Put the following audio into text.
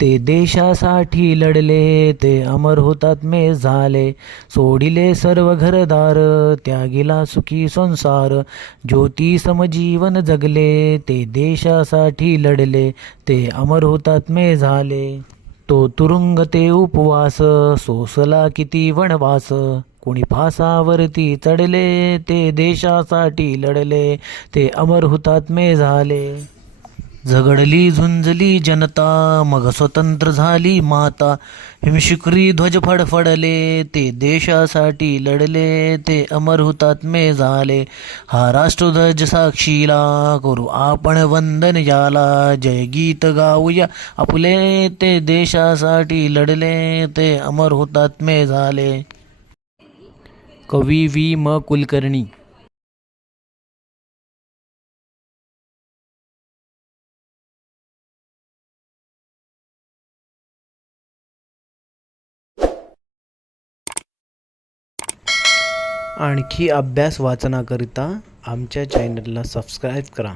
ते देशासाठी लढले ते अमर होतात मे झाले सोडिले सर्व घरदार त्यागिला सुखी संसार. ज्योती समजीवन जगले ते देशासाठी लढले ते अमर होतात मे झाले तो तुरुंग ते उपवास सोसला किती वनवास. कोणी फासावरती चढले ते देशासाठी लढले ते अमर हुतात्मे झाले झगडली झुंजली जनता मग स्वतंत्र झाली माता. हिमशिखरी ध्वज फडफडले ते देशासाठी लढले ते अमर हुतात्मे झाले. हा राष्ट्रध्वज साक्षीला करू आपण वंदन याला. जय गीत गाऊया आपले ते देशासाठी लढले ते अमर हुतात्मे झाले. कवी वी. म. कुलकर्णी आणखी अभ्यास वाचनाकरिता आमच्या चॅनलला सबस्क्राईब करा.